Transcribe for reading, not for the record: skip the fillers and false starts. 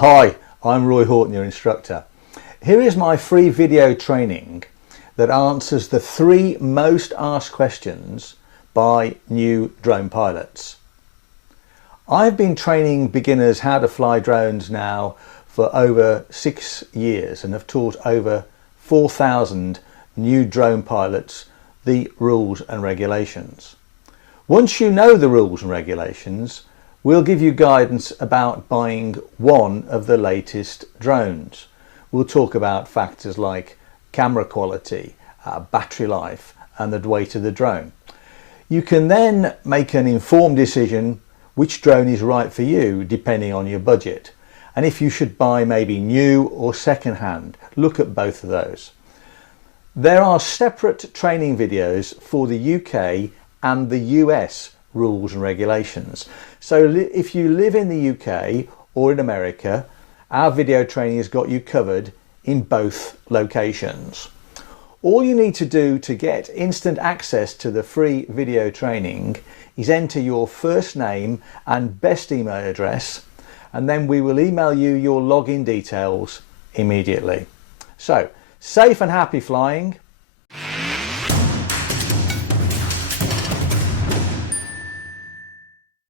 Hi, I'm Roy Horton, your instructor. Here is my free video training that answers the 3 most asked questions by new drone pilots. I've been training beginners how to fly drones now for over 6 years and have taught over 4,000 new drone pilots the rules and regulations. Once you know the rules and regulations, we'll give you guidance about buying one of the latest drones. We'll talk about factors like camera quality, battery life and the weight of the drone. You can then make an informed decision which drone is right for you depending on your budget, and if you should buy maybe new or second hand. Look at both of those. There are separate training videos for the UK and the US rules and regulations. So if you live in the UK or in America, our video training has got you covered in both locations. All you need to do to get instant access to the free video training is enter your first name and best email address, and then we will email you your login details immediately. So, safe and happy flying.